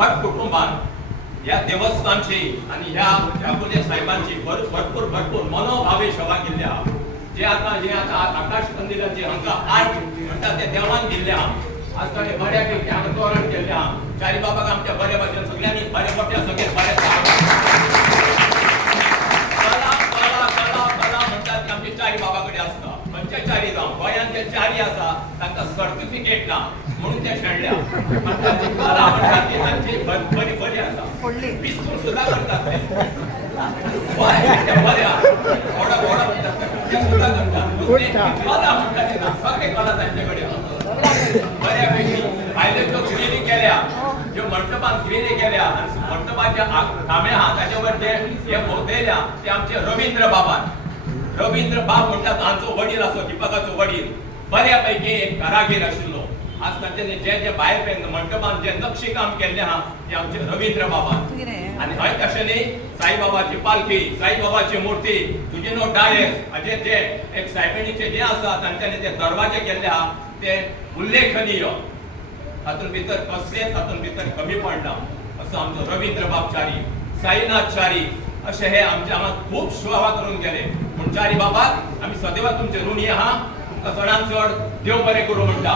भट कुटुंबान या देवस्थानची आणि ह्या ठाकूरजे साहेबांची भरपूर भरपूर मनोभावे सेवा केली हा जे आता जे आता आकाश कंदिलाचे हांका आठ म्हणटा ते देवान दिल्ले हा आज ताणे बऱ्यापैकी हांगा तोरण केल्ले हा चारी बाबाक आमच्या बऱ्या भाशेन सगळ्यांनी बऱ्या मोठ्या सगळे बऱ्या कला कला कला कला म्हणतात की आमचे चारी बाबाकडे असता. खंयचे चारी जावं गोंयांत जे चारी आसा तांकां सर्टिफिकेट ना म्हणून ते शेणल्या म्हणटात ती कला म्हणटात ती बऱ्यापैकी भायले लोक क्लिनी केल्या ज्यो मंडपान क्लिनी केल्या आणि मंडपाच्या खांबे आहा ताच्या जे हे भोवतयल्या ते आमचे रवींद्र बाबान रवींद्र बाब. म्हणटात हांचो वडील असो दिपकाचो वडील बऱ्यापैकी एक कारागीर आशिल्लो आज तांच्यानी जे जे भायर पेन मंडपान जे नक्षी काम केल्लें आहा ते आमचे रवींद्र बाबान आणि हय तशें न्ही साईबाबाची पालखी साईबाबाची मूर्ती तुजे नो डायस हाजे जे एक सायबिणीचे जे आसा तांच्यानी जे दरवाजे केल्ले आहा ते उल्लेखनीय. तातूंत भितर कसलेच तातूंत भितर कमी पडना असो आमचो रवींद्र बाबचारी साईनाथ चारी अशे हे आमचे हांगा खूब सेवा करून गेले. पूण चारी बाबाक आमी सदैव तुमचे ऋणी आहा तुमकां चडांत चड देव बरें करूं म्हणटा